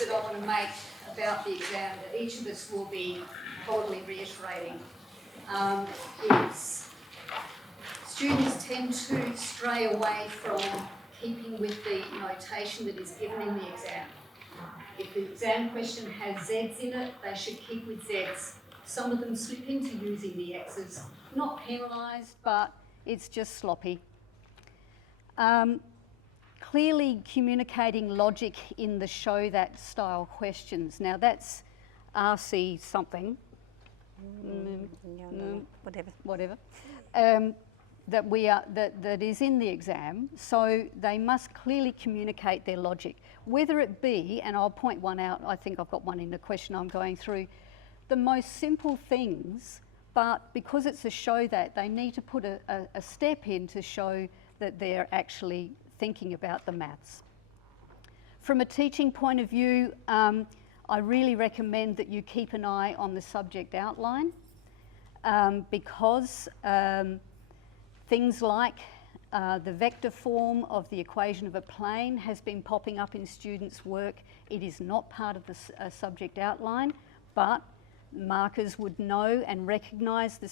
that I want to make about the exam that each of us will be probably reiterating is students tend to stray away from keeping with the notation that is given in the exam. If the exam question has Z's in it, they should keep with Z's. Some of them slip into using the X's. Not penalised, but it's just sloppy. Clearly communicating logic in the show that style questions. Now that's RC something. Whatever. That is in the exam, so they must clearly communicate their logic. Whether it be, and I'll point one out, I think I've got one in the question I'm going through, the most simple things, but because it's a show that, they need to put a step in to show that they're actually thinking about the maths. From a teaching point of view, I really recommend that you keep an eye on the subject outline because things like the vector form of the equation of a plane has been popping up in students' work. It is not part of the subject outline, but markers would know and recognise the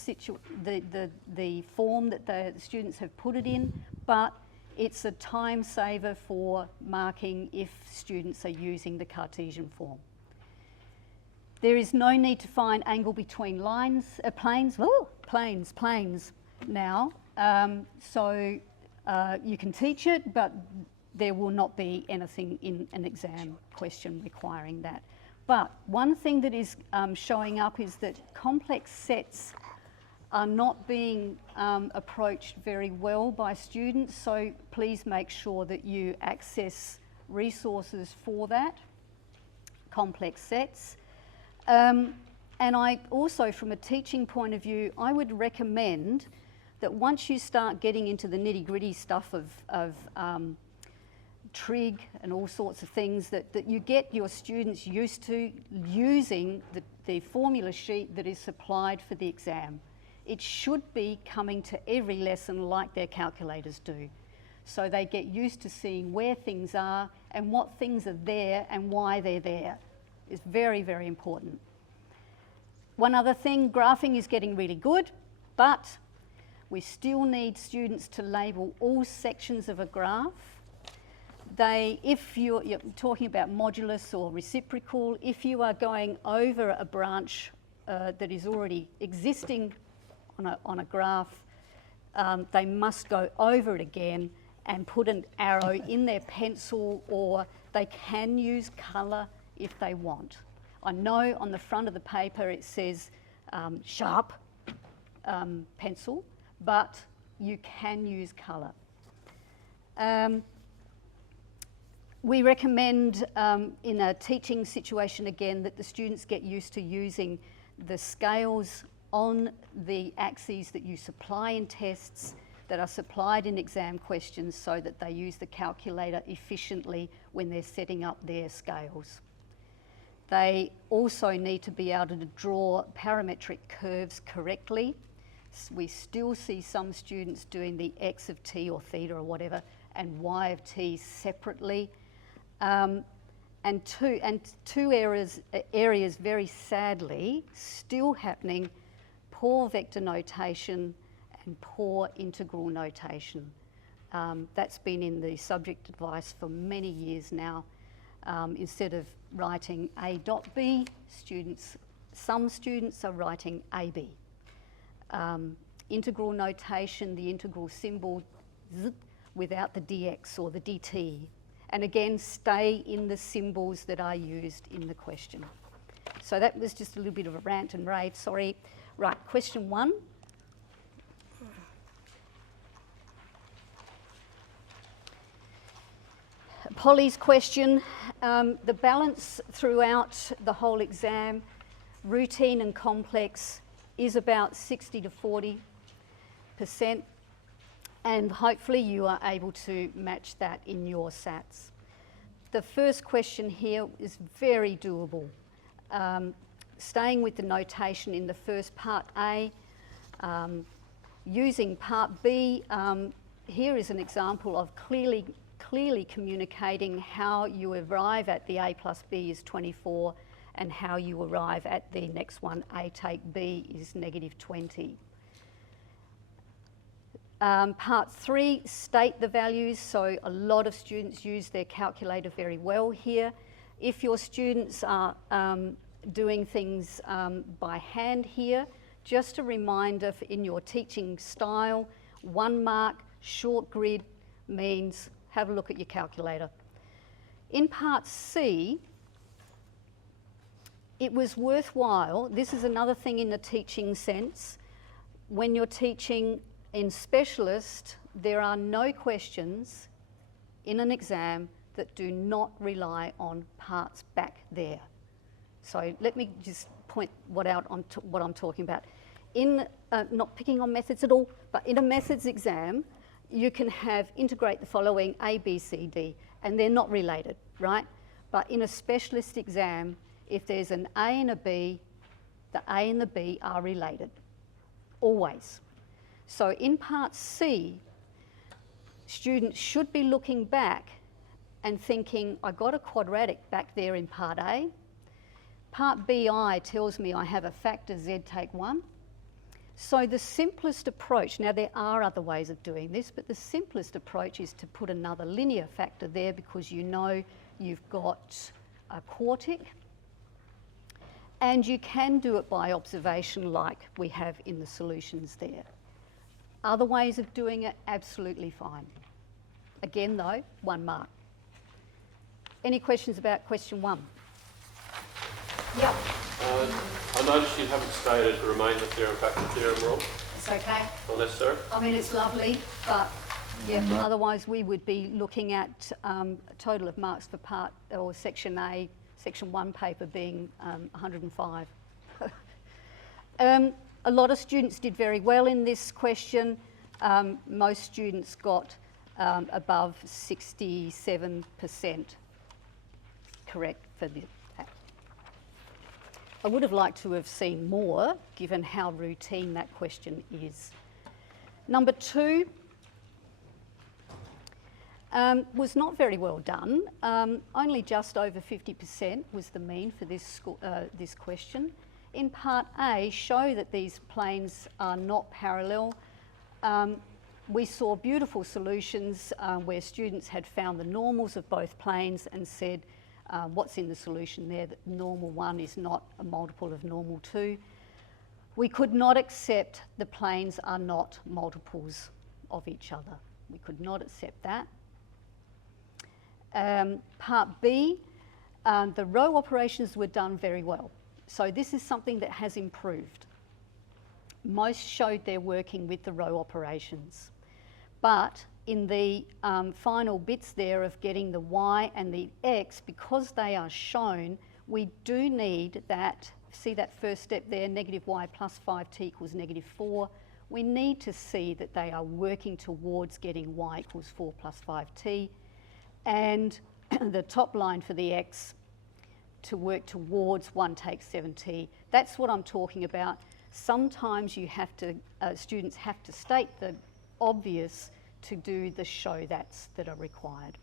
form that the students have put it in, but it's a time saver for marking if students are using the Cartesian form. There is no need to find angle between planes now. So you can teach it, but there will not be anything in an exam question requiring that. But one thing that is showing up is that complex sets are not being approached very well by students, so please make sure that you access resources for that, complex sets. And I also, from a teaching point of view, I would recommend that once you start getting into the nitty-gritty stuff of trig and all sorts of things, that you get your students used to using the formula sheet that is supplied for the exam. It should be coming to every lesson like their calculators do. So they get used to seeing where things are and what things are there and why they're there. It's very, very important. One other thing, graphing is getting really good, but we still need students to label all sections of a graph. If you're talking about modulus or reciprocal, if you are going over a branch that is already existing on a graph, they must go over it again and put an arrow in their pencil, or they can use colour if they want. I know on the front of the paper it says sharp pencil, but you can use colour. We recommend in a teaching situation again that the students get used to using the scales on the axes that you supply in tests, that are supplied in exam questions, so that they use the calculator efficiently when they're setting up their scales. They also need to be able to draw parametric curves correctly. We still see some students doing the x of t or theta or whatever and y of t separately. And two areas very sadly still happening: poor vector notation and poor integral notation. That's been in the subject advice for many years now. Instead of writing a dot b, some students are writing ab. Integral notation, the integral symbol without the dx or the dt. And again, stay in the symbols that are used in the question. So that was just a little bit of a rant and rave, sorry. Right, question 1. Polly's question, the balance throughout the whole exam, routine and complex, is about 60 to 40%, and hopefully you are able to match that in your SATs. The first question here is very doable. Staying with the notation in the first part A, using part B, here is an example of clearly communicating how you arrive at the A plus B is 24 and how you arrive at the next one, A take B, is negative 20. Part 3, state the values. So a lot of students use their calculator very well here. If your students are doing things by hand here, just a reminder in your teaching style, 1 mark, short grid means have a look at your calculator. In Part C, it was worthwhile, this is another thing in the teaching sense, when you're teaching in specialist, there are no questions in an exam that do not rely on parts back there. So let me just point what I'm talking about. In, not picking on methods at all, but in a methods exam, you can have integrate the following A, B, C, D, and they're not related, right? But in a specialist exam, if there's an A and a B, the A and the B are related, always. So in Part C, students should be looking back and thinking, I got a quadratic back there in Part A. Part BI tells me I have a factor Z take 1. So the simplest approach, now there are other ways of doing this, but the simplest approach is to put another linear factor there because you know you've got a quartic. And you can do it by observation like we have in the solutions there. Other ways of doing it, absolutely fine. Again though, 1 mark. Any questions about question 1? Yep. I noticed you haven't stated the remainder theorem, factor theorem rule. It's okay. Not necessary. I mean, it's lovely, but yeah, otherwise we would be looking at a total of marks for part or section A, section 1 paper being 105. A lot of students did very well in this question. Most students got above 67% correct for the. I would have liked to have seen more, given how routine that question is. Number 2 was not very well done. Only just over 50% was the mean for this question. In Part A, show that these planes are not parallel. We saw beautiful solutions where students had found the normals of both planes and said, what's in the solution there, that normal 1 is not a multiple of normal 2. We could not accept the planes are not multiples of each other. We could not accept that. Part B, the row operations were done very well. So this is something that has improved. Most showed they're working with the row operations. But in the final bits there of getting the y and the x, because they are shown, we do need that, see that first step there, negative y plus 5t equals negative 4. We need to see that they are working towards getting y equals 4 plus 5t. And the top line for the x to work towards 1 take 7t. That's what I'm talking about. Sometimes you have to, students have to state the obvious to do the show that's that are required.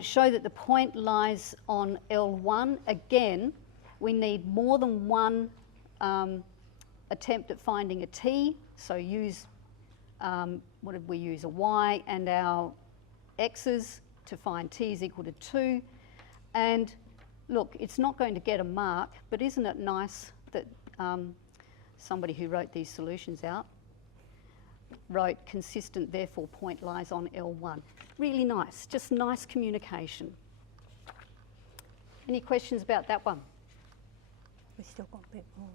Show that the point lies on L1. Again, we need more than one attempt at finding a t, so use, what did we use, a y and our x's to find t is equal to 2. And look, it's not going to get a mark, but isn't it nice that somebody who wrote these solutions out wrote consistent, therefore point lies on L1. Really nice, just nice communication. Any questions about that one? We've still got a bit more.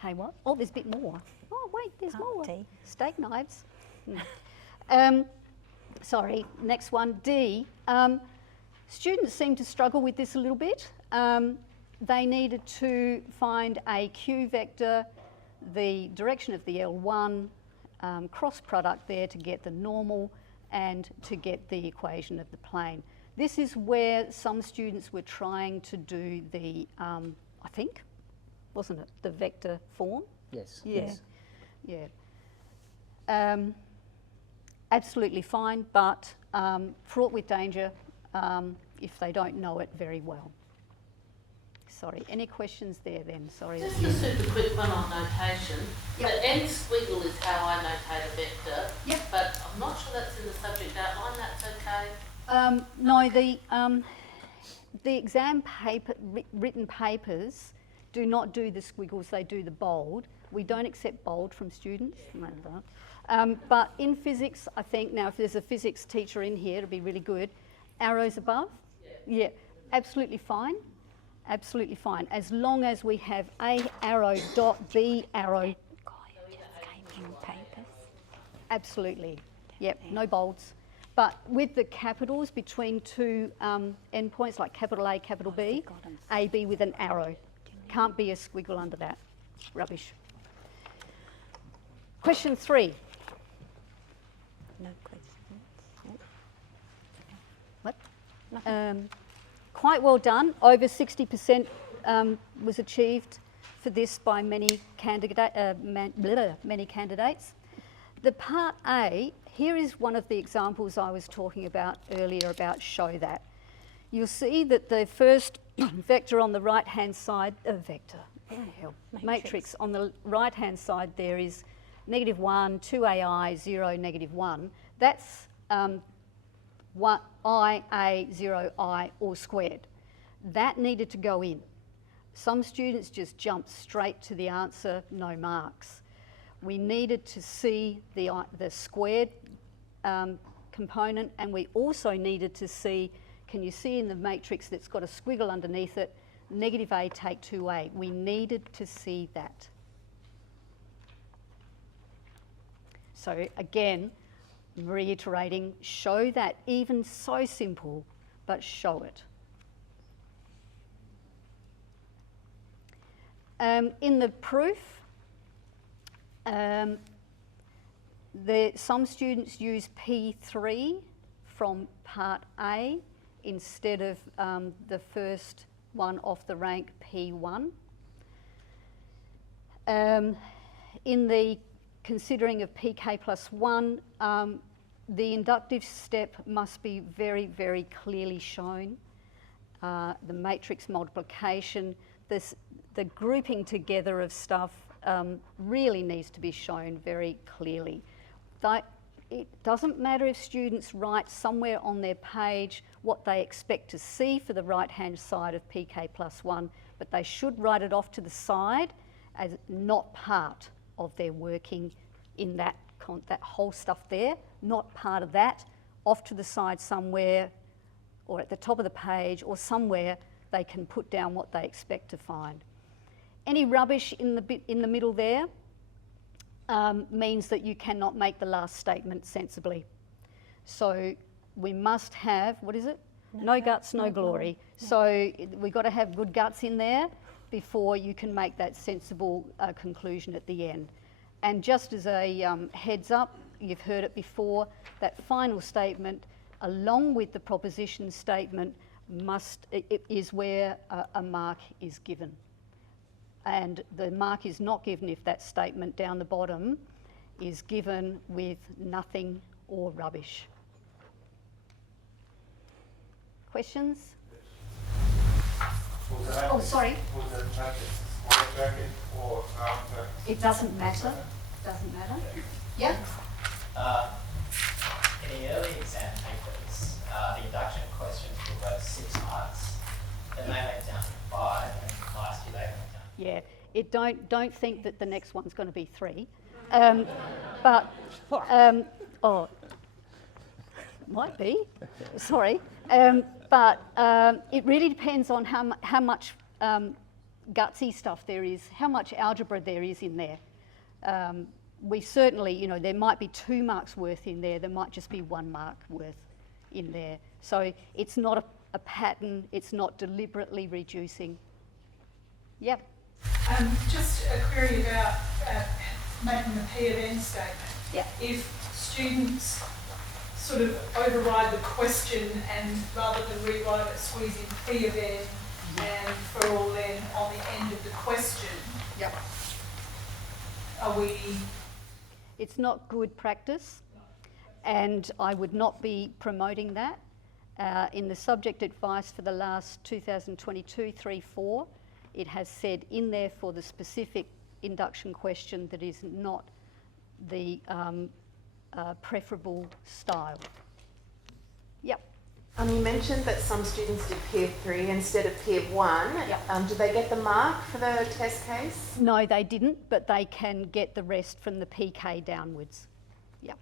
Hey, what? Oh, there's a bit more. Oh, wait, there's more. T. Steak knives. Sorry, next one, D. Students seem to struggle with this a little bit. They needed to find a Q vector, the direction of the L1, cross product there to get the normal and to get the equation of the plane. This is where some students were trying to do the, I think, wasn't it, the vector form? Yes. Yeah. Yes. Yeah. absolutely fine, but fraught with danger if they don't know it very well. Sorry, any questions there then? Sorry. Just a super quick one on notation. Yep. The end squiggle is how I notate a vector. Yep. But I'm not sure that's in the subject outline. That's okay. No, the exam paper, written papers do not do the squiggles, they do the bold. We don't accept bold from students. But in physics, I think, now if there's a physics teacher in here, it'll be really good. Arrows above? Yeah, absolutely fine. Absolutely fine. As long as we have A arrow dot B arrow. Came in papers. Absolutely. Yep, no bolds. But with the capitals between two endpoints, like capital A, capital B, A, B with an arrow. Can't be a squiggle under that. Rubbish. Question 3. No questions. What? Quite well done. Over 60% was achieved for this by many many candidates. The part A, here is one of the examples I was talking about earlier about show that. You'll see that the first vector on the right-hand side, matrix on the right-hand side there is -1, 2ai, 0, -1. That's I, A, 0, I, all squared. That needed to go in. Some students just jumped straight to the answer, no marks. We needed to see the squared component, and we also needed to see, can you see in the matrix that's got a squiggle underneath it, -a take 2a. We needed to see that. So again, reiterating, show that, even so simple, but show it. In the proof, some students use P3 from part A instead of the first one off the rank, P1. In the considering of PK plus 1, the inductive step must be very, very clearly shown. The matrix multiplication, the grouping together of stuff really needs to be shown very clearly. It doesn't matter if students write somewhere on their page what they expect to see for the right-hand side of PK plus 1, but they should write it off to the side as not part of their working in that whole stuff there, not part of that, off to the side somewhere or at the top of the page or somewhere they can put down what they expect to find. Any rubbish in the middle there means that you cannot make the last statement sensibly. So we must have, what is it? No guts, no glory. So we've got to have good guts in there before you can make that sensible conclusion at the end. And just as a heads up, you've heard it before, that final statement, along with the proposition statement, is where a mark is given. And the mark is not given if that statement down the bottom is given with nothing or rubbish. Questions? Oh, sorry. Was that bracket square bracket or round bracket? It doesn't matter. Doesn't matter. Yeah. In the early exam papers, the induction questions were both 6 marks. Then they went down to 5, and last year they went down. Yeah. Don't think that the next one's going to be 3, but might be. Sorry, but it really depends on how much gutsy stuff there is, how much algebra there is in there. We certainly, there might be 2 marks worth in there. There might just be 1 mark worth in there. So it's not a pattern. It's not deliberately reducing. Yep. Just a query about making the P of N statement. Yeah. If students sort of override the question and rather than rewrite it, squeeze in P of N and for all N on the end of the question, Yep. are we... It's not good practice. and I would not be promoting that. In the subject advice for the last 2022-3-4, it has said in there for the specific induction question that is not the preferable style. Yep. You mentioned that some students did Peer 3 instead of Peer 1. Yep. Did they get the mark for the test case? No, they didn't, but they can get the rest from the PK downwards. Yep.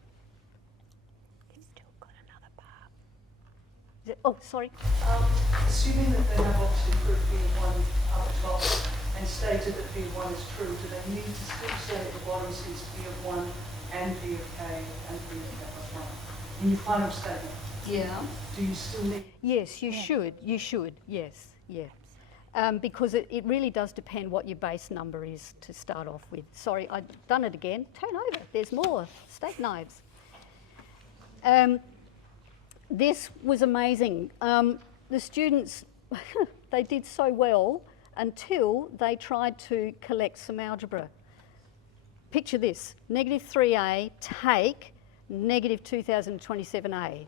You've still got another part. Oh, sorry. Assuming that they have obviously proved P1 up top and stated that P1 is true, do they need to still say at the bottom is P of 1 and P of K and P of K plus 1? In your final statement, Yeah. do you still need? Yes, you should. You should. Yes. Yeah. Because it really does depend what your base number is to start off with. Sorry, I've done it again. Turn over. There's more steak knives. This was amazing. The students, they did so well until they tried to collect some algebra. Picture this, negative 3a take negative 2027a.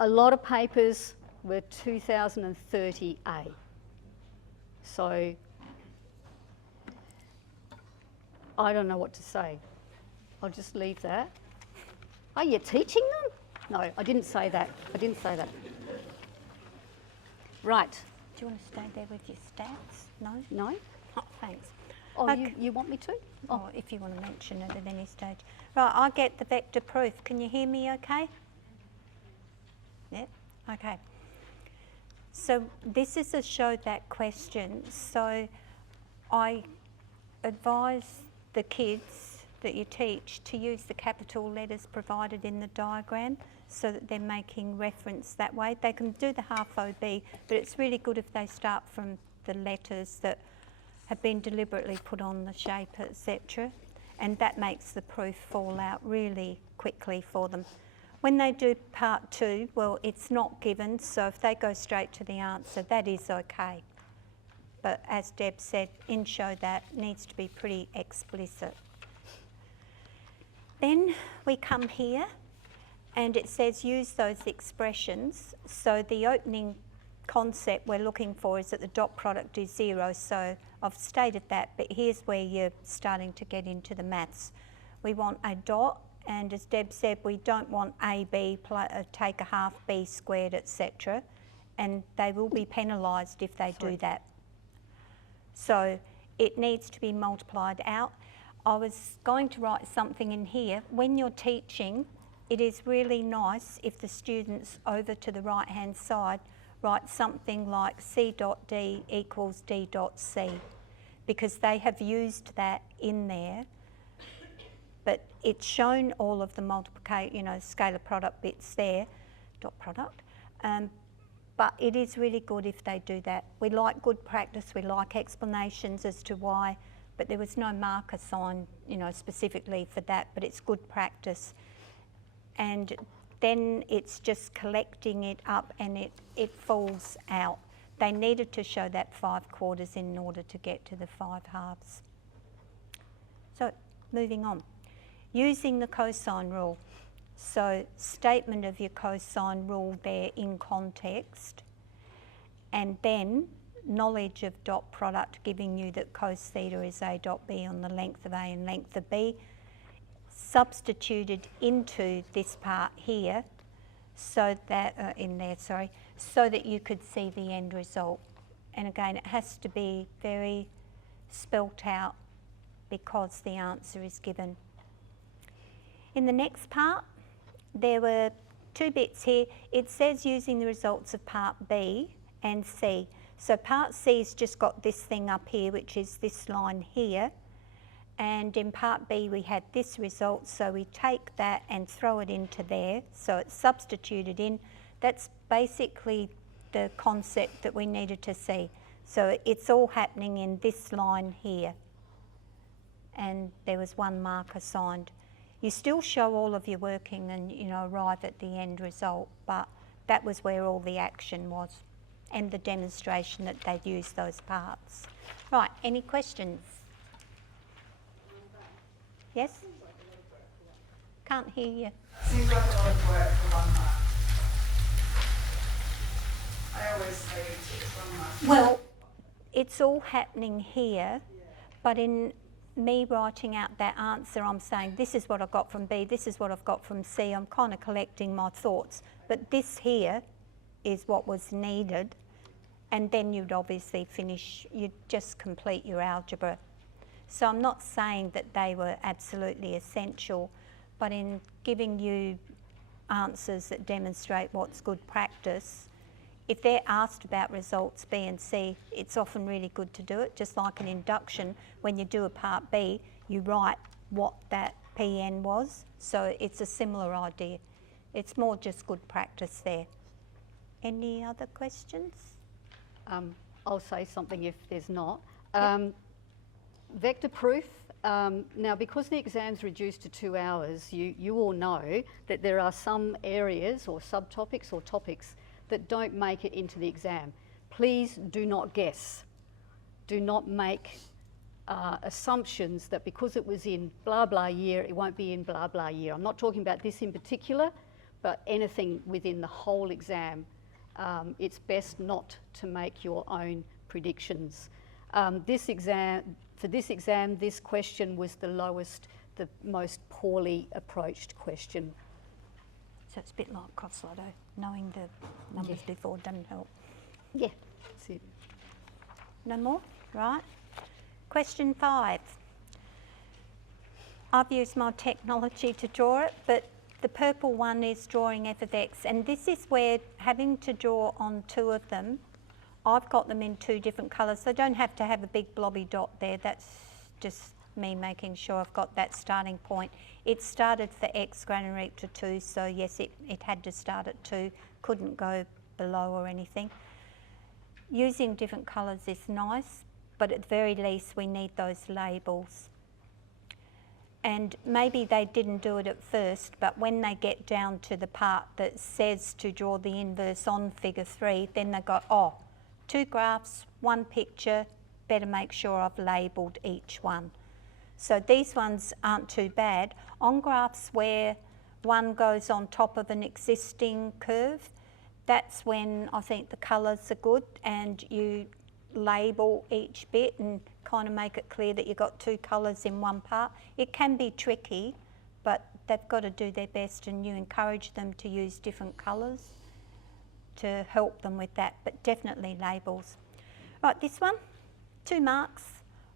A lot of papers were 2030a. So I don't know what to say. I'll just leave that. Are you teaching them? No, I didn't say that. I didn't say that. Right. Do you want to stay there with your stats? No? No? Oh, thanks. Oh, Okay. you want me to? Or if you want to mention it at any stage. Right, I get the vector proof. Can you hear me okay? Yep, okay. So this is a show that question. So I advise the kids that you teach to use the capital letters provided in the diagram so that they're making reference that way. They can do the half OB, but it's really good if they start from the letters that have been deliberately put on the shape, etc. And that makes the proof fall out really quickly for them. When they do part 2, well, it's not given, so if they go straight to the answer, that is okay. But as Deb said, in show that needs to be pretty explicit. Then we come here and it says use those expressions. So the opening concept we're looking for is that the dot product is 0. So I've stated that, but here's where you're starting to get into the maths. We want a dot, and as Deb said, we don't want AB take a half B squared, etc. And they will be penalised if they do that. So it needs to be multiplied out. I was going to write something in here. When you're teaching, it is really nice if the students over to the right-hand side write something like C dot D equals D dot C, because they have used that in there, but it's shown all of the multiplication, scalar product bits there, dot product. But it is really good if they do that. We like good practice, we like explanations as to why, but there was no mark assigned, specifically for that, but it's good practice. And then it's just collecting it up and it falls out. They needed to show that 5 quarters in order to get to the 5 halves. So moving on. Using the cosine rule. So statement of your cosine rule there in context, and then knowledge of dot product giving you that cos theta is A dot B on the length of A and length of B, substituted into this part here so that, so that you could see the end result. And again, it has to be very spelt out because the answer is given. In the next part, there were 2 bits here. It says using the results of part B and C. So part C's just got this thing up here, which is this line here. And in part B, we had this result. So we take that and throw it into there. So it's substituted in. That's basically the concept that we needed to see. So it's all happening in this line here. And there was 1 mark assigned. You still show all of your working and arrive at the end result, but that was where all the action was and the demonstration that they'd used those parts. Right, any questions? Yes? can't hear you. Seems like a lot of work for 1 mark. I always say it's 1 mark. Well, it's all happening here, but in me writing out that answer, I'm saying this is what I got from B, this is what I've got from C. I'm kind of collecting my thoughts, but this here is what was needed, and then you'd obviously finish, you'd just complete your algebra. So I'm not saying that they were absolutely essential, but in giving you answers that demonstrate what's good practice, if they're asked about results B and C, it's often really good to do it. Just like an induction, when you do a part B, you write what that PN was. So it's a similar idea. It's more just good practice there. Any other questions? I'll say something if there's not. Vector proof. Now, because the exam's reduced to 2 hours, you all know that there are some areas or subtopics or topics that don't make it into the exam. Please do not guess. Do not make assumptions that because it was in blah blah year, it won't be in blah blah year. I'm not talking about this in particular, but anything within the whole exam. It's best not to make your own predictions. For this exam, this question was the lowest, the most poorly approached question. So it's a bit like Crosslodo. Knowing the numbers before doesn't help. Yeah, that's it. No more? Right. Question 5. I've used my technology to draw it, but the purple one is drawing f of x, and this is where having to draw on 2 of them, I've got them in 2 different colours. They don't have to have a big blobby dot there. That's just me making sure I've got that starting point. It started for x greater than or equal to 2, so yes, it had to start at 2, couldn't go below or anything. Using different colours is nice, but at the very least we need those labels. And maybe they didn't do it at first, but when they get down to the part that says to draw the inverse on figure 3, then they go, oh, 2 graphs, 1 picture, better make sure I've labelled each one. So these ones aren't too bad. On graphs where one goes on top of an existing curve, that's when I think the colours are good and you label each bit and kind of make it clear that you've got 2 colours in one part. It can be tricky, but they've got to do their best, and you encourage them to use different colours to help them with that, but definitely labels. Right, this one, 2 marks.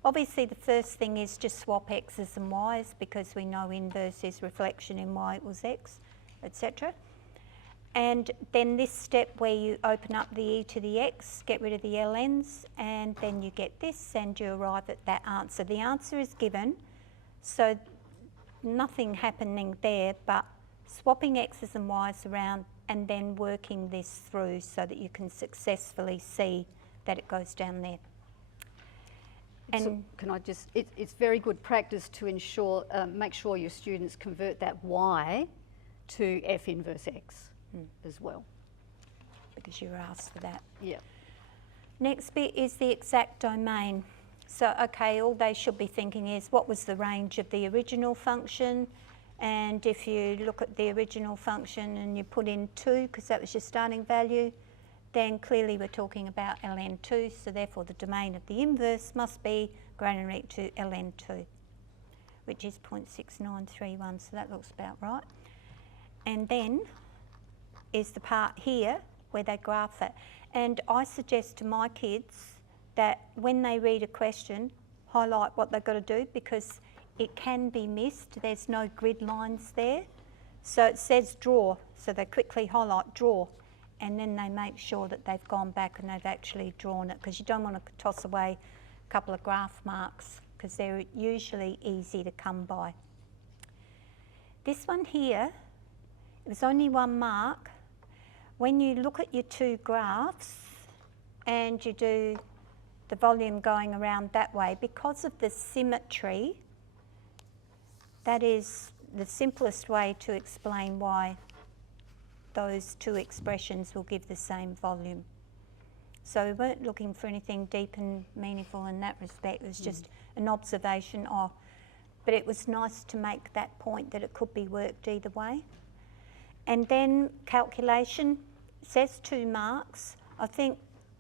Obviously the first thing is just swap x's and y's because we know inverse is reflection in y equals x, etc. And then this step where you open up the e to the x, get rid of the ln's, and then you get this and you arrive at that answer. The answer is given, so nothing happening there, but swapping x's and y's around and then working this through so that you can successfully see that it goes down there. And So can I just, it's very good practice to ensure, make sure your students convert that y to f inverse x as well. because you were asked for that. Yeah. Next bit is the exact domain. So, okay, all they should be thinking is what was the range of the original function, and if you look at the original function and you put in 2, because that was your starting value, then clearly we're talking about ln2, so therefore the domain of the inverse must be greater than or equal to ln2, which is 0.6931, so that looks about right. And then is the part here where they graph it. And I suggest to my kids that when they read a question, highlight what they've got to do, because it can be missed. There's no grid lines there. So it says draw, so they quickly highlight draw, and then they make sure that they've gone back and they've actually drawn it, because you don't want to toss away a couple of graph marks because they're usually easy to come by. This one here, it was only 1 mark. When you look at your 2 graphs and you do the volume going around that way, because of the symmetry, that is the simplest way to explain why those 2 expressions will give the same volume. So we weren't looking for anything deep and meaningful in that respect. It was just an observation of but it was nice to make that point that it could be worked either way. And then calculation says 2 marks. I think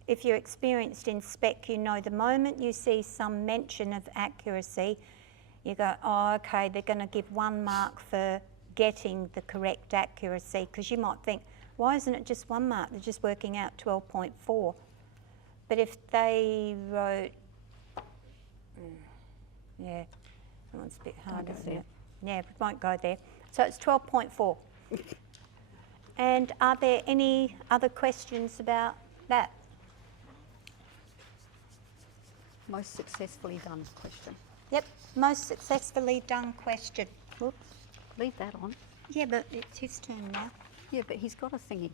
if you're experienced in spec, you know the moment you see some mention of accuracy, you go, oh, okay, they're going to give 1 mark for getting the correct accuracy, because you might think, why isn't it just 1 mark? They're just working out 12.4. But if they wrote, yeah, that one's a bit hard, isn't it? Yeah, we won't go there. So it's 12.4. And are there any other questions about that? Most successfully done question. Yep, most successfully done question. Whoops, leave that on. Yeah, but it's his turn now. Yeah, but he's got a thingy.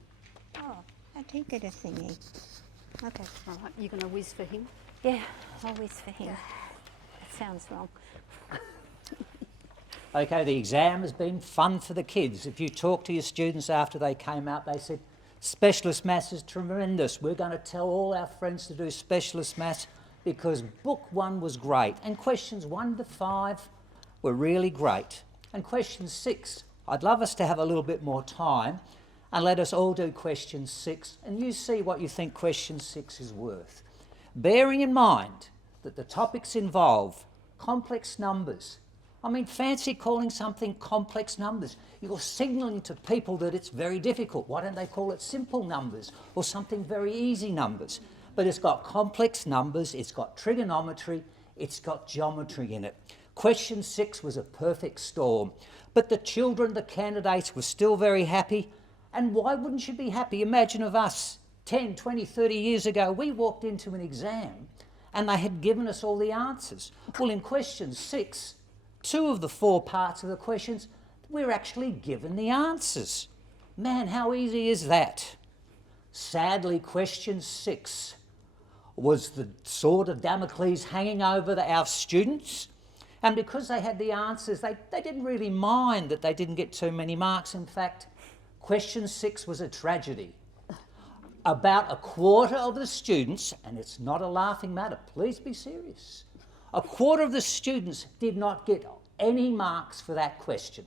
Oh, how'd he get a thingy? Okay. All right, you're going to whiz for him? Yeah, I'll whiz for him. That sounds wrong. Okay, the exam has been fun for the kids. If you talk to your students after they came out, they said, specialist maths is tremendous. We're going to tell all our friends to do specialist maths because book 1 was great. And questions 1 to 5 were really great. And question 6, I'd love us to have a little bit more time and let us all do question 6 and you see what you think question 6 is worth. Bearing in mind that the topics involve complex numbers. I mean, fancy calling something complex numbers. You're signalling to people that it's very difficult. Why don't they call it simple numbers or something very easy numbers? But it's got complex numbers, it's got trigonometry, it's got geometry in it. Question 6 was a perfect storm. But the children, the candidates, were still very happy. And why wouldn't you be happy? Imagine of us 10, 20, 30 years ago, we walked into an exam and they had given us all the answers. Well, in question 6, 2 of the 4 parts of the questions, we're actually given the answers. Man, how easy is that? Sadly, question 6 was the sword of Damocles hanging over our students. And because they had the answers, they didn't really mind that they didn't get too many marks. In fact, question 6 was a tragedy. About a quarter of the students, and it's not a laughing matter, please be serious, a quarter of the students did not get any marks for that question.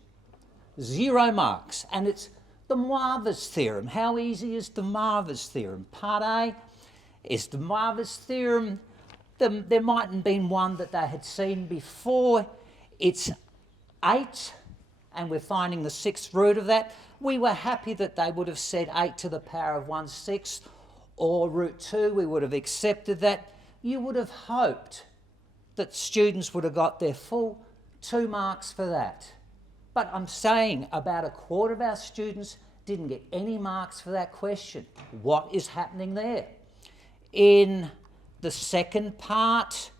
0 marks. And it's the Moivre's theorem. How easy is the Moivre's theorem? Part A is the Moivre's theorem. There mightn't have been one that they had seen before. It's 8, and we're finding the 6th root of that. We were happy that they would have said 8 to the power of 1/6 or root 2. We would have accepted that. You would have hoped that students would have got their full 2 marks for that. But I'm saying about a quarter of our students didn't get any marks for that question. What is happening there? In the second part,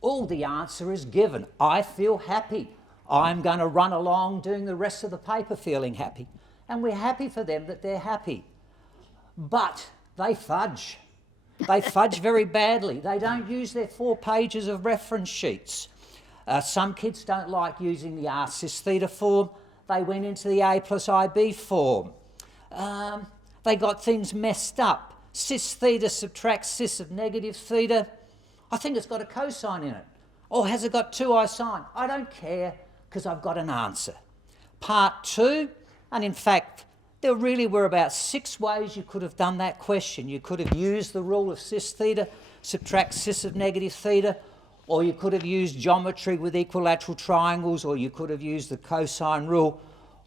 all the answer is given. I feel happy. I'm going to run along doing the rest of the paper feeling happy. And we're happy for them that they're happy. But they fudge. They fudge very badly. They don't use their 4 pages of reference sheets. Some kids don't like using the r cis theta form. They went into the a plus ib form. They got things messed up. Cis theta subtracts cis of negative theta. I think it's got a cosine in it. Or has it got 2i sine? I don't care because I've got an answer. Part 2, and in fact, there really were about 6 ways you could have done that question. You could have used the rule of cis theta, subtract cis of negative theta, or you could have used geometry with equilateral triangles, or you could have used the cosine rule,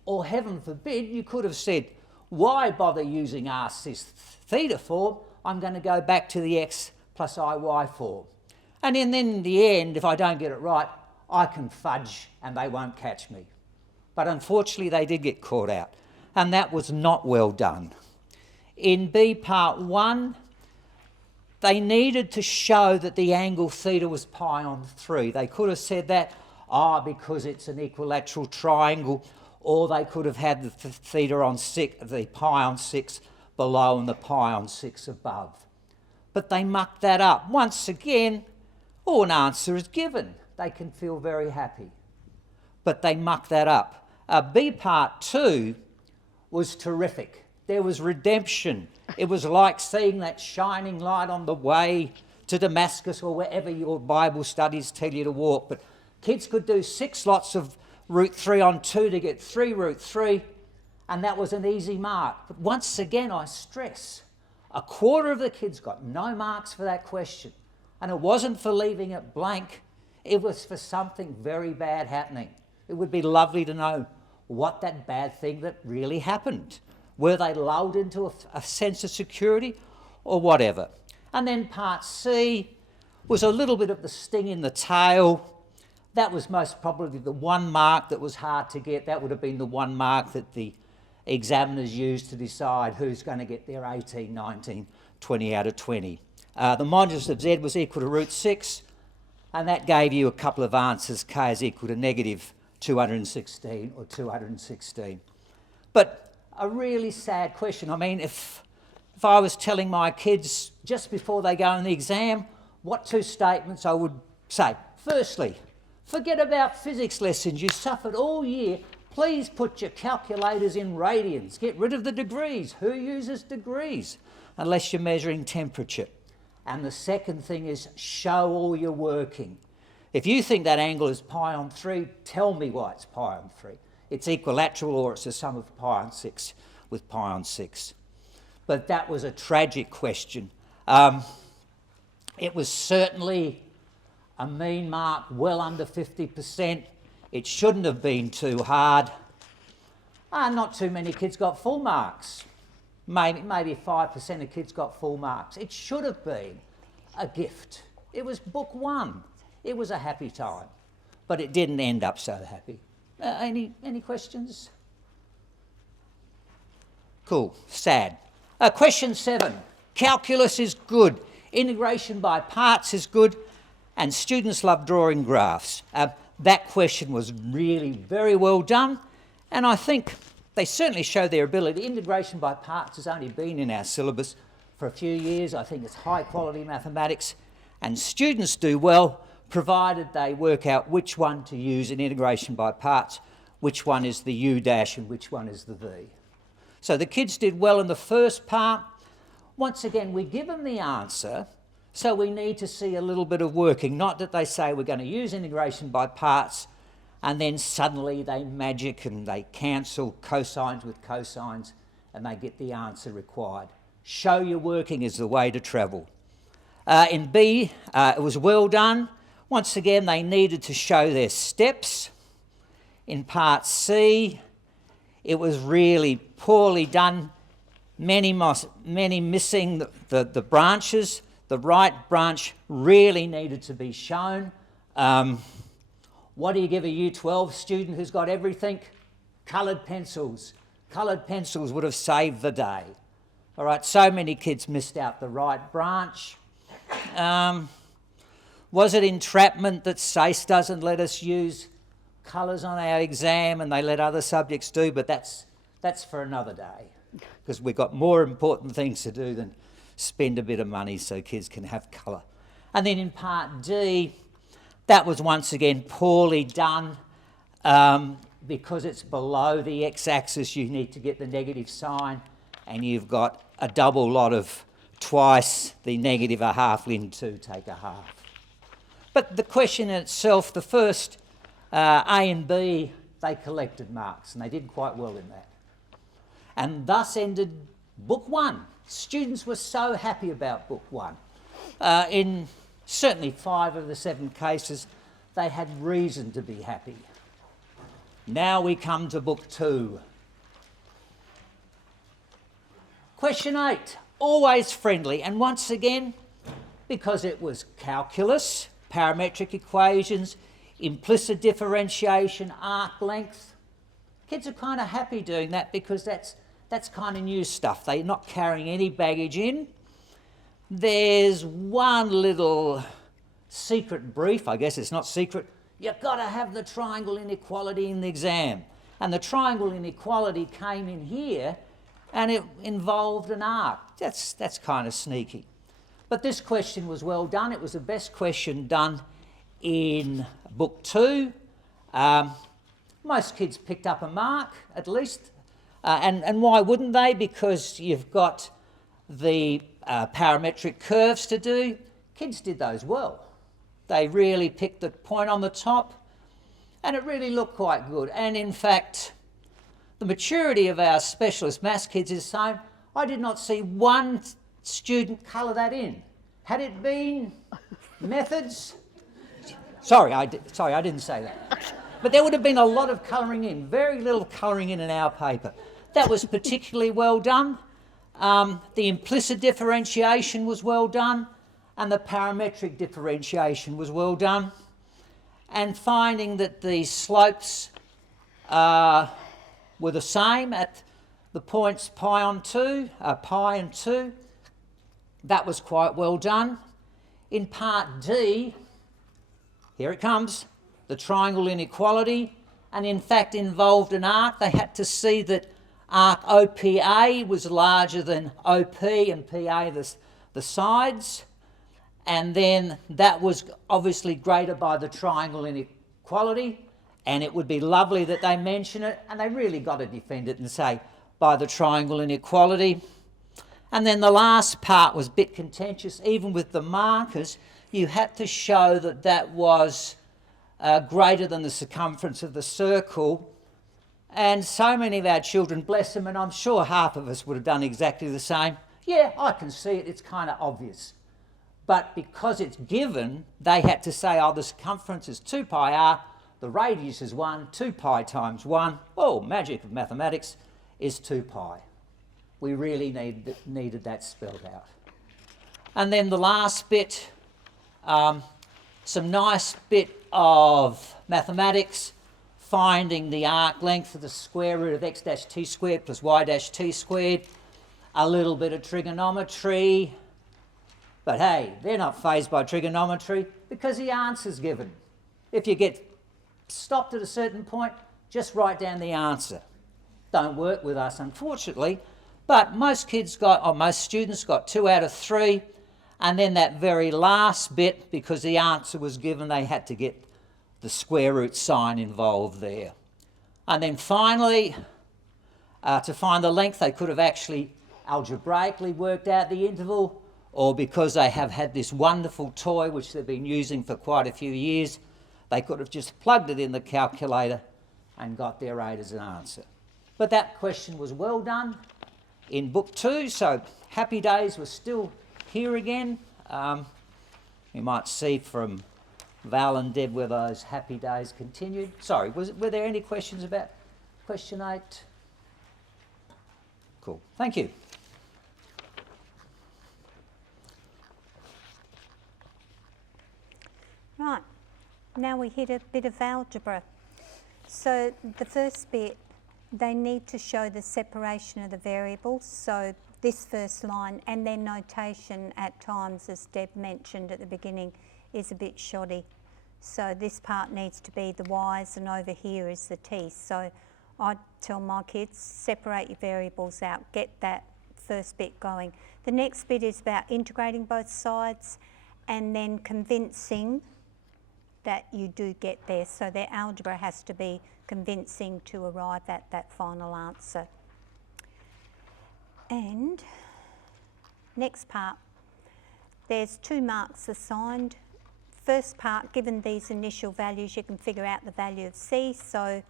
or heaven forbid, you could have said, why bother using r cis theta form? I'm going to go back to the x plus iy form. And then in the end, if I don't get it right, I can fudge and they won't catch me. But unfortunately, they did get caught out. And that was not well done. In B part 1, they needed to show that the angle theta was pi on 3. They could have said that, because it's an equilateral triangle, or they could have had the theta on 6, the pi on 6 below and the pi on 6 above. But they mucked that up. Once again, an answer is given. They can feel very happy. But they mucked that up. B part 2 was terrific. There was redemption. It was like seeing that shining light on the way to Damascus or wherever your Bible studies tell you to walk. But Kids could do 6 lots of root 3 on 2 to get 3 root 3, and that was an easy mark. But once again, I stress, a quarter of the kids got no marks for that question. And it wasn't for leaving it blank, it was for something very bad happening. It would be lovely to know what that bad thing that really happened. Were they lulled into a sense of security or whatever? And then part C was a little bit of the sting in the tail. That was most probably the 1 mark that was hard to get. That would have been the 1 mark that the examiners used to decide who's going to get their 18, 19, 20 out of 20. The modulus of Z was equal to root 6, and that gave you a couple of answers. K is equal to negative 216 or 216. But a really sad question. I mean, if I was telling my kids just before they go in the exam what 2 statements I would say. Firstly, forget about physics lessons. You suffered all year. Please put your calculators in radians. Get rid of the degrees. Who uses degrees unless you're measuring temperature? And the second thing is show all your working. If you think that angle is pi on 3, tell me why it's pi on 3. It's equilateral or it's the sum of pi on 6 with pi on 6. But that was a tragic question. It was certainly a mean mark, well under 50%. It shouldn't have been too hard. Not too many kids got full marks. Maybe 5% of kids got full marks. It should have been a gift. It was book 1. It was a happy time, but it didn't end up so happy. Any questions? Cool, sad. Question 7. Calculus is good. Integration by parts is good, and students love drawing graphs. That question was really very well done, and I think they certainly show their ability. Integration by parts has only been in our syllabus for a few years. I think it's high quality mathematics, and students do well provided they work out which one to use in integration by parts, which one is the U dash and which one is the V. So the kids did well in the first part. Once again, we give them the answer, so we need to see a little bit of working, not that they say we're going to use integration by parts and then suddenly they magic and they cancel cosines with cosines and they get the answer required. Show your working is the way to travel. In B, it was well done. Once again, they needed to show their steps. In part C, it was really poorly done. Many missing the branches. The right branch really needed to be shown. What do you give a U12 student who's got everything? Coloured pencils. Coloured pencils would have saved the day. All right, so many kids missed out the right branch. Was it entrapment that SACE doesn't let us use colours on our exam and they let other subjects do? But that's for another day, because we've got more important things to do than spend a bit of money so kids can have colour. And then in part D, that was once again poorly done. Because it's below the x-axis, you need to get the negative sign, and you've got a double lot of twice the negative a half ln 2 take a half. But the question in itself, the first A and B, they collected marks, and they did quite well in that. And thus ended book 1. Students were so happy about book 1. In certainly 5 of the 7 cases, they had reason to be happy. Now we come to book 2. Question 8, always friendly, and once again, because it was calculus, parametric equations, implicit differentiation, arc length. Kids are kind of happy doing that because that's kind of new stuff. They're not carrying any baggage in. There's one little secret brief, I guess it's not secret. You've got to have the triangle inequality in the exam. And the triangle inequality came in here and it involved an arc. That's kind of sneaky. But this question was well done. It was the best question done in book 2. Most kids picked up a mark, at least. And why wouldn't they? Because you've got the parametric curves to do. Kids did those well. They really picked the point on the top, And it really looked quite good. And in fact, the maturity of our specialist maths kids is the same. I did not see one student colour that in. Had it been methods, sorry, I didn't say that. But there would have been a lot of colouring in, very little colouring in our paper. That was particularly well done. The implicit differentiation was well done, and the parametric differentiation was well done. And finding that the slopes were the same at the points pi and 2, that was quite well done. In part D, here it comes, the triangle inequality, and in fact involved an arc. They had to see that arc OPA was larger than OP and PA, the sides, and then that was obviously greater by the triangle inequality, and it would be lovely that they mention it, and they really got to defend it and say by the triangle inequality. And then the last part was a bit contentious. Even with the markers, you had to show that that was greater than the circumference of the circle. And so many of our children, bless them, and I'm sure half of us would have done exactly the same. Yeah, I can see it, it's kind of obvious. But because it's given, they had to say, oh, the circumference is 2 pi r, the radius is 1, 2 pi times 1, oh, magic of mathematics, is 2 pi. We really needed that spelled out. And then the last bit, some nice bit of mathematics, finding the arc length of the square root of x dash t squared plus y dash t squared, a little bit of trigonometry, but hey, they're not fazed by trigonometry because the answer's given. If you get stopped at a certain point, just write down the answer. Don't work with us, unfortunately, but most students got 2 out of 3, and then that very last bit, because the answer was given, they had to get the square root sign involved there. And then finally, to find the length, they could have actually algebraically worked out the interval, or because they have had this wonderful toy which they've been using for quite a few years, they could have just plugged it in the calculator and got their 8 as an answer. But that question was well done in book 2, so happy days were still here again. You might see from Val and Deb where those happy days continued. Sorry, were there any questions about question 8? Cool, thank you. Right, now we hit a bit of algebra. So the first bit, they need to show the separation of the variables, so this first line, and their notation at times, as Deb mentioned at the beginning, is a bit shoddy. So this part needs to be the y's and over here is the t's. So I tell my kids, separate your variables out, get that first bit going. The next bit is about integrating both sides and then convincing that you do get there. So their algebra has to be convincing to arrive at that final answer. And next part, there's 2 marks assigned. First part, given these initial values, you can figure out the value of C. So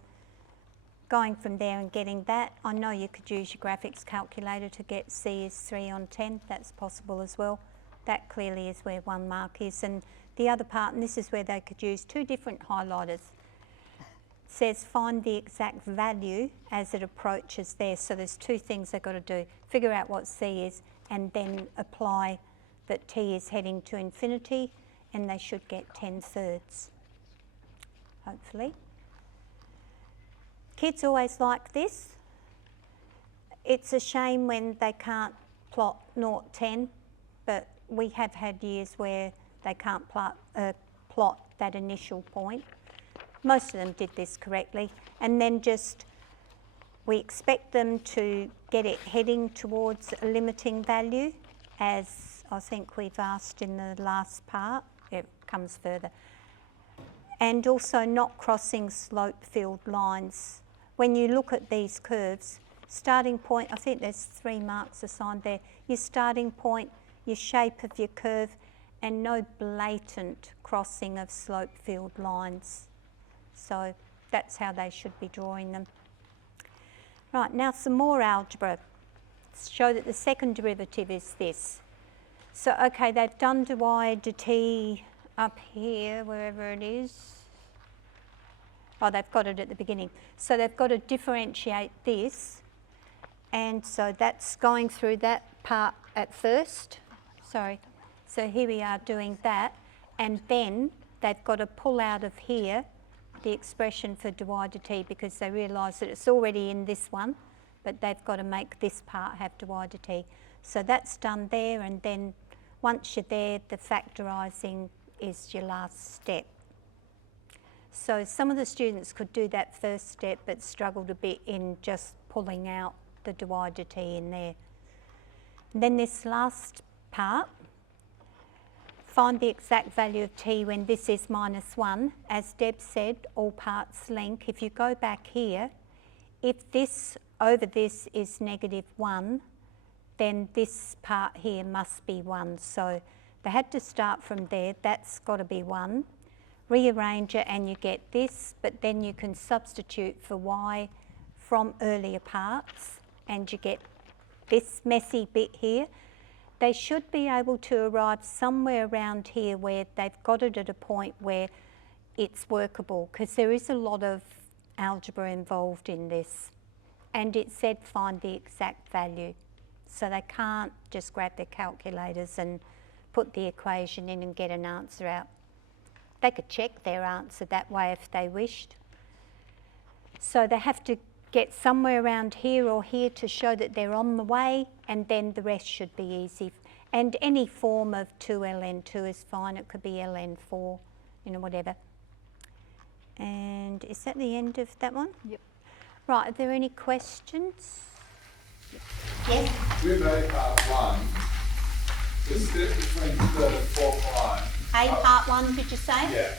going from there and getting that, I know you could use your graphics calculator to get C is 3 on 10. That's possible as well. That clearly is where 1 mark is. And the other part, and this is where they could use 2 different highlighters, says find the exact value as it approaches there. So there's 2 things they've got to do. Figure out what C is and then apply that T is heading to infinity, and they should get 10/3, hopefully. Kids always like this. It's a shame when they can't plot 0, 10, but we have had years where they can't plot that initial point. Most of them did this correctly, and then we expect them to get it heading towards a limiting value, as I think we've asked in the last part. It comes further. And also not crossing slope-filled lines. When you look at these curves, starting point, I think there's 3 marks assigned there. Your starting point, your shape of your curve, and no blatant crossing of slope-filled lines. So that's how they should be drawing them. Right, now some more algebra. Show that the second derivative is this. So, okay, they've done dy dt up here, wherever it is. Oh, they've got it at the beginning. So they've got to differentiate this, and so that's going through that part at first. Sorry. So here we are doing that, and then they've got to pull out of here the expression for dy dt because they realise that it's already in this one, but they've got to make this part have dy dt. So that's done there, and then once you're there, the factorising is your last step. So some of the students could do that first step but struggled a bit in just pulling out the dy dt in there. And then this last part, find the exact value of t when this is -1. As Deb said, all parts link. If you go back here, if this over this is -1, then this part here must be 1. So they had to start from there. That's got to be 1. Rearrange it and you get this, but then you can substitute for y from earlier parts and you get this messy bit here. They should be able to arrive somewhere around here where they've got it at a point where it's workable, because there is a lot of algebra involved in this. And it said find the exact value. So they can't just grab their calculators and put the equation in and get an answer out. They could check their answer that way if they wished. So they have to get somewhere around here or here to show that they're on the way, and then the rest should be easy. And any form of 2ln2 is fine. It could be ln4, you know, whatever. And is that the end of that one? Yep. Right, are there any questions? Yes? With A part 1, the step between the third and fourth line. A part 1, did you say? Yeah.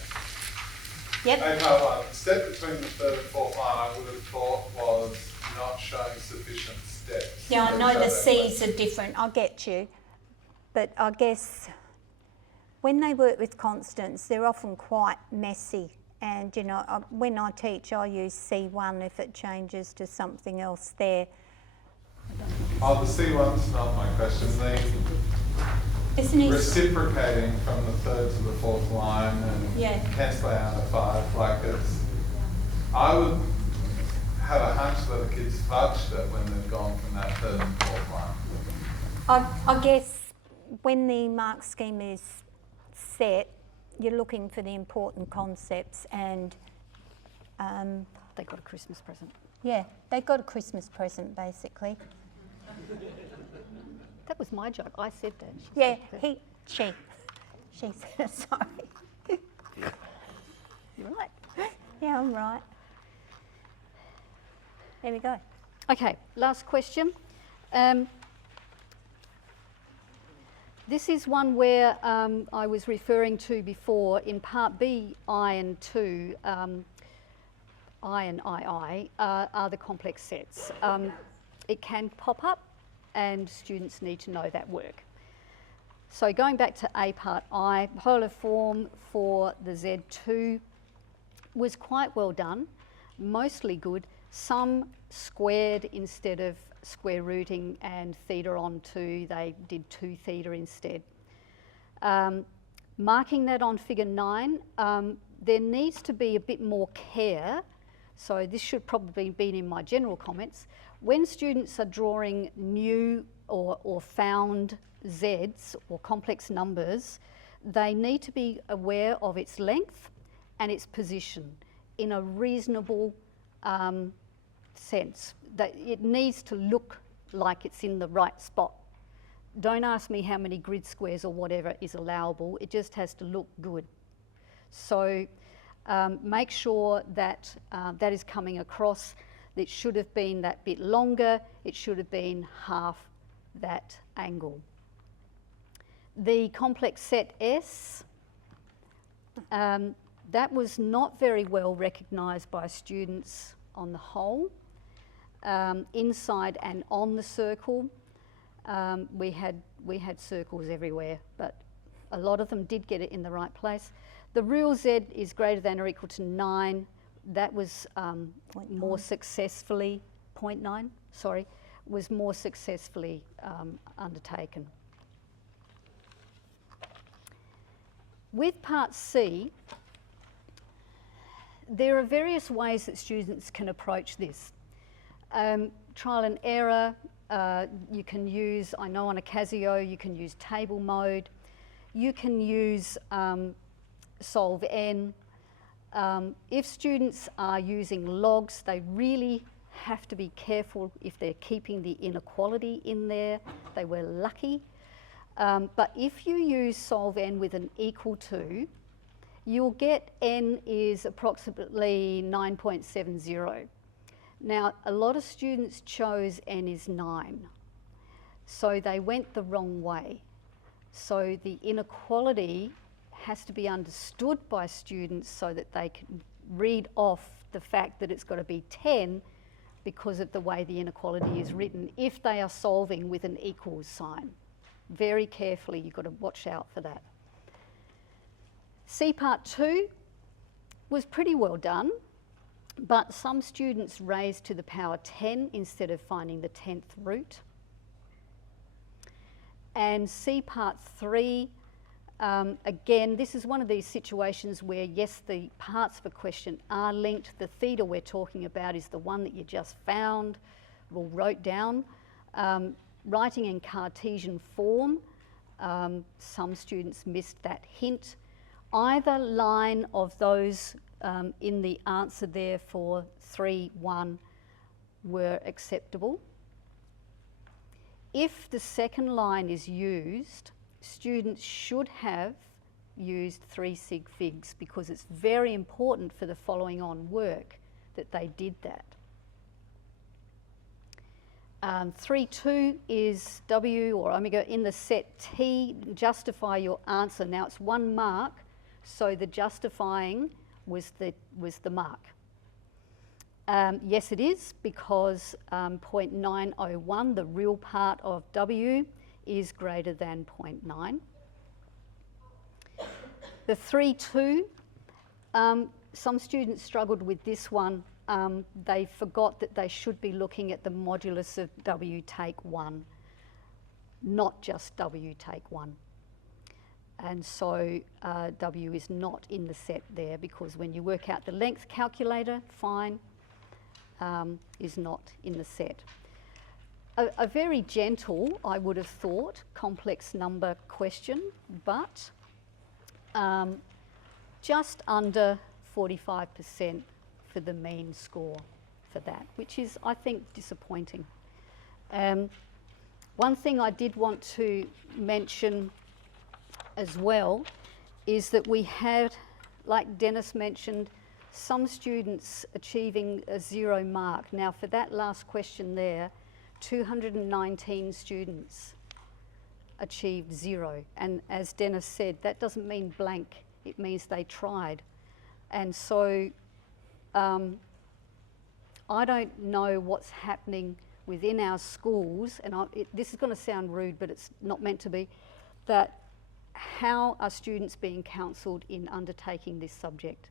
Yep. A part 1, the step between the third and fourth line I would have thought was not showing sufficient steps. Yeah, I know So the that C's are different, I get you. But I guess when they work with constants, they're often quite messy. And, you know, when I teach, I use C1 if it changes to something else there. Oh, the C1's not my question. Isn't it? Reciprocating from the third to the fourth line and Yeah. cancelling out a 5, like it's... I would have a hunch that the kids fudged it when they've gone from that third and fourth line. I guess when the mark scheme is set, you're looking for the important concepts, and They got a Christmas present. yeah, they got a Christmas present basically. That was my joke. I said that. Yeah, she said, sorry. You're right. Yeah, I'm right. There we go. Okay, last question. This is one where I was referring to before in part B, I and 2, I and II are the complex sets. It can pop up and students need to know that work. So going back to A part I, polar form for the Z2 was quite well done, mostly good. Some squared instead of square rooting and theta on 2, they did 2 theta instead. Marking that on figure 9, there needs to be a bit more care, so this should probably be in my general comments. When students are drawing new or found z's or complex numbers, they need to be aware of its length and its position in a reasonable sense. That it needs to look like it's in the right spot. Don't ask me how many grid squares or whatever is allowable, it just has to look good. So make sure that that is coming across. It should have been that bit longer, it should have been half that angle. The complex set S, that was not very well recognised by students on the whole. Inside and on the circle, we had circles everywhere, but a lot of them did get it in the right place. The real Z is greater than or equal to 9 that was more successfully, 0.9, sorry, was more successfully undertaken. With Part C, there are various ways that students can approach this. Trial and error, you can use, I know on a Casio, you can use table mode, you can use Solve N. If students are using logs, they really have to be careful if they're keeping the inequality in there. They were lucky. But if you use Solve N with an equal to, you'll get N is approximately 9.70. Now, a lot of students chose N is 9, so they went the wrong way. So the inequality has to be understood by students so that they can read off the fact that it's got to be 10 because of the way the inequality is written if they are solving with an equals sign. Very carefully, you've got to watch out for that. C Part 2 was pretty well done, but some students raised to the power 10 instead of finding the 10th root. And C Part 3, again, this is one of these situations where, yes, the parts of a question are linked. The theta we're talking about is the one that you just found or wrote down. Writing in Cartesian form, some students missed that hint. Either line of those in the answer there for 3-1 were acceptable. If the second line is used, students should have used 3 sig figs because it's very important for the following on work that they did that. 3-2 is W or omega in the set T, justify your answer. Now it's 1 mark, so the justifying was the mark. Yes, it is, because 0.901, the real part of W, is greater than 0.9. The 3-2, some students struggled with this one. They forgot that they should be looking at the modulus of W take 1, not just W take 1. And so W is not in the set there because when you work out the length calculator, fine, is not in the set. A very gentle, I would have thought, complex number question, but just under 45% for the mean score for that, which is, I think, disappointing. One thing I did want to mention as well is that we had, like Dennis mentioned, some students achieving a 0 mark. Now for that last question there, 219 students achieved 0. And as Dennis said, that doesn't mean blank, it means they tried. And so I don't know what's happening within our schools, and this is going to sound rude, but it's not meant to be, that how are students being counselled in undertaking this subject?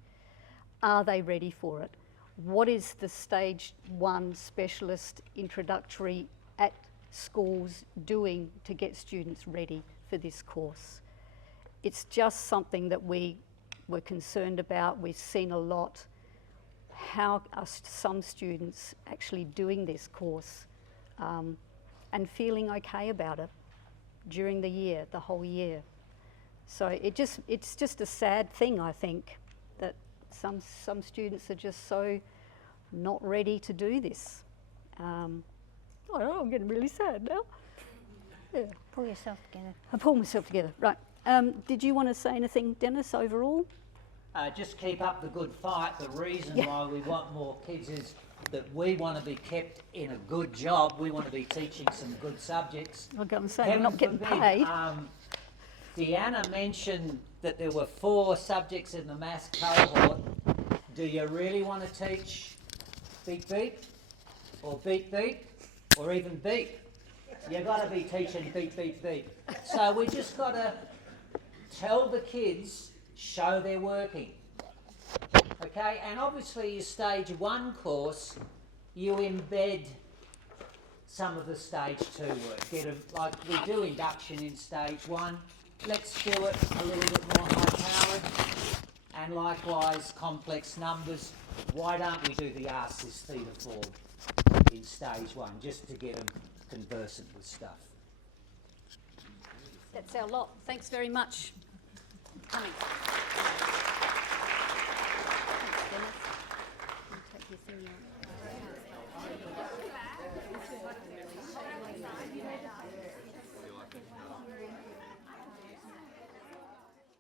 Are they ready for it? What is the stage 1 specialist introductory at schools doing to get students ready for this course? It's just something that we were concerned about. We've seen a lot. How are some students actually doing this course and feeling okay about it during the year, the whole year? So it's just a sad thing, I think, that some students are just so not ready to do this. I don't know, I'm getting really sad now. Yeah. Pull yourself together. I pulled myself together. Right. Did you want to say anything, Dennis, overall? Just keep up the good fight. The reason why we want more kids is that we want to be kept in a good job. We want to be teaching some good subjects. I'm going to say I'm not getting paid. Deanna mentioned that there were 4 subjects in the maths cohort. Do you really want to teach beat beat or beat beat or even beat? You've got to be teaching beat beat beat. So we just got to tell the kids, show they're working. Okay, and obviously your stage 1 course, you embed some of the stage 2 work. Get 'em, like we do induction in stage 1, let's do it a little bit more high powered. And likewise, complex numbers. Why don't we do the R-Sys theta form in stage 1, just to get them conversant with stuff? That's our lot. Thanks very much for coming.